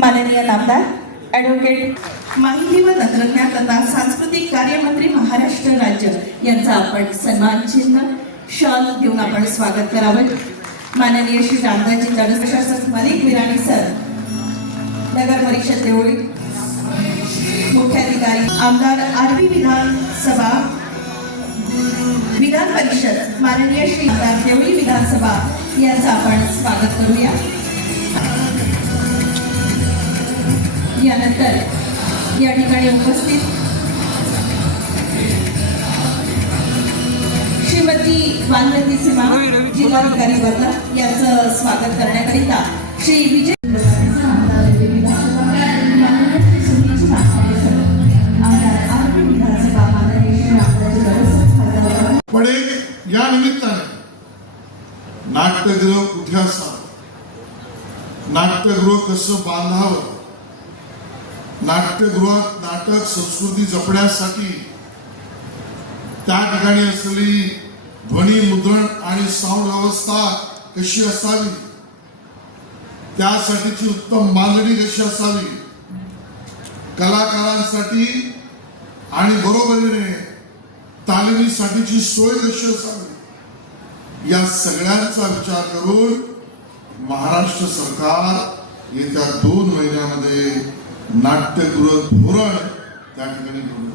माननीय नामदार ॲडव्होकेट माहिती व तंत्रज्ञान तथा सांस्कृतिक कार्यमंत्री महाराष्ट्र राज्य यांचा आपण सन्मान चिन्ह शॉल देऊन आपण स्वागत करावे। माननीय श्री रामदासजी तडस प्रशासक मलिक विराणी सर, नगर परिषद देवळी, मुख्याधिकारी आमदार आरबी विधानसभा विधान परिषद माननीय श्री आमदार देवळी विधानसभा यांचा आपण स्वागत करूया। यानंतर या ठिकाणी उपस्थित श्रीमती वानवती सीमा जिल्हाधिकारी वर्धा यांचं स्वागत करण्याकरिता श्री विजय या निमित्ताने नाट्यगृह कुठे असावं, नाट्यगृह कसं बांधावं, नाट्यगृहात नाटक संस्कृती जपण्यासाठी त्या ठिकाणी असलेली ध्वनी मुद्रण आणि साऊंड व्यवस्था कशी असावी, त्यासाठीची उत्तम बांधणी कशी असावी, कलाकारांसाठी आणि बरोबरीने तालिमीसाठीची सोय कशी असावी, या सगळ्यांचा विचार करून महाराष्ट्र सरकार येत्या 2 महिन्यामध्ये नाट्यगृह धोरण त्या ठिकाणी घेऊन,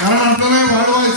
कारण आपल्याला वाढवायचं,